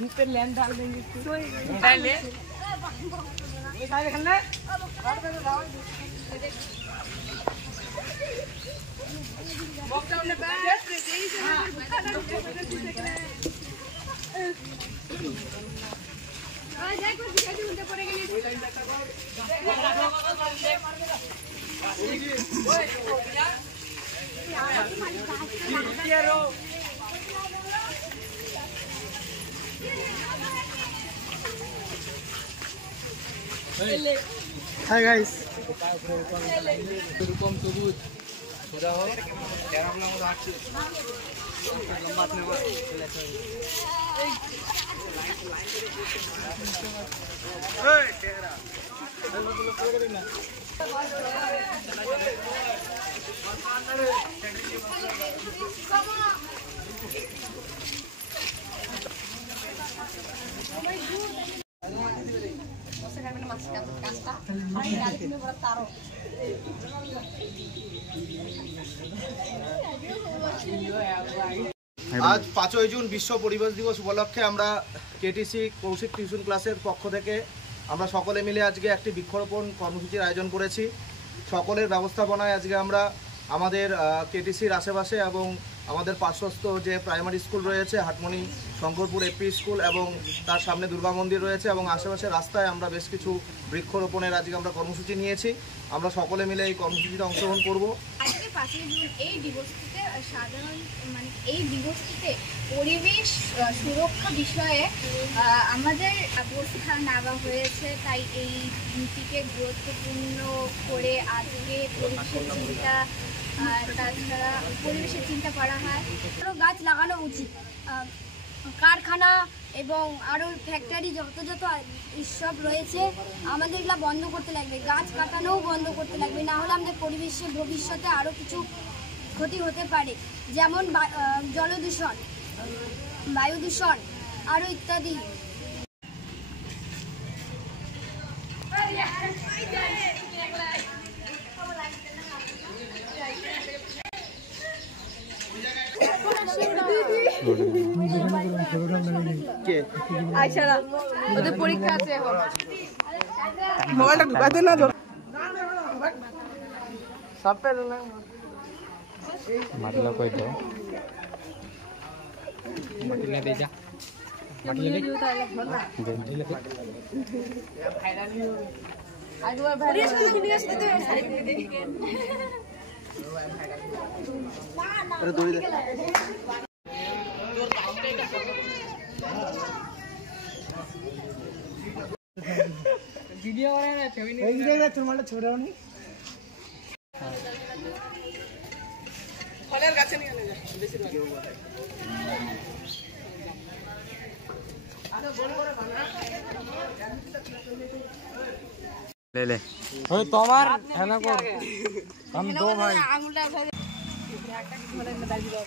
मुंह पे लैंड डाल देंगे डाल ले ये सारे खेलना लॉकडाउन में बैठ हां जाए कुछ दिखा दे उनके पड़ेगा नहीं हाय गाइस रूपम सबूत खुदा हो यार हम लोग आज लंबा अपने को ओए तेरा आज 5 जून विश्व परिवेश दिवस उपलक्षे আমরা কেটিসি কৌশিক টিউশন ক্লাসের পক্ষ থেকে আমরা সকলে মিলে আজকে একটি বৃক্ষরোপণ কর্মসূচির আয়োজন করেছি। সকলের ব্যবস্থাপনায় আজকে আমরা আমাদের কেটিসির আশেপাশে এবং আমাদের পার্শ্বস্থ যে প্রাইমারি স্কুল রয়েছে হাটমনি শঙ্করপুর এপি স্কুল এবং তার সামনে দুর্গা মন্দির রয়েছে এবং আশেপাশে রাস্তায় আমরা বেশ কিছু বৃক্ষরোপণের আজকে আমরা কর্মসূচি নিয়েছি। আমরা সকলে মিলে এই কর্মসূচিতে অংশগ্রহণ করব। আজকে 5 জুন এই দিবসটিতে সাধারণ এই দিবসটিতে পরিবেশ সুরক্ষা বিষয়ে আমাদের অবস্থা নেওয়া হয়েছে, তাই এই দিনটিকে গুরুত্বপূর্ণ করে আজকে পরিবেশের চিন্তা তাছাড়া পরিবেশের চিন্তা করা হয়। আরও গাছ লাগানো উচিত। কারখানা এবং আরও ফ্যাক্টরি যত সব রয়েছে আমাদের এগুলো বন্ধ করতে লাগবে, গাছ কাটানোও বন্ধ করতে লাগবে, না হলে আমাদের পরিবেশের ভবিষ্যতে আরও কিছু ক্ষতি হতে পারে, যেমন জলদূষণ, বায়ু দূষণ আরও ইত্যাদি। ওদের পরীক্ষা আছে এখন মোবাইলটা ঢুকাতে না সবটা मतलब कोई तो मटी ले दे जा मटी ले दे आजूबाजू भाई अरे दूरी दे वीडियो वाला ना छवि नहीं वीडियो का तुम्हारा छोड़ा नहीं फलेर गाছে নিয়ে আনে যা বেশিরভাগ আরে বড় বড় বানা ले ले ओए তোমার है ना को हम दो भाई আঙুলটা ধরে একটা কি বলে না দাঁড়িয়ে দাও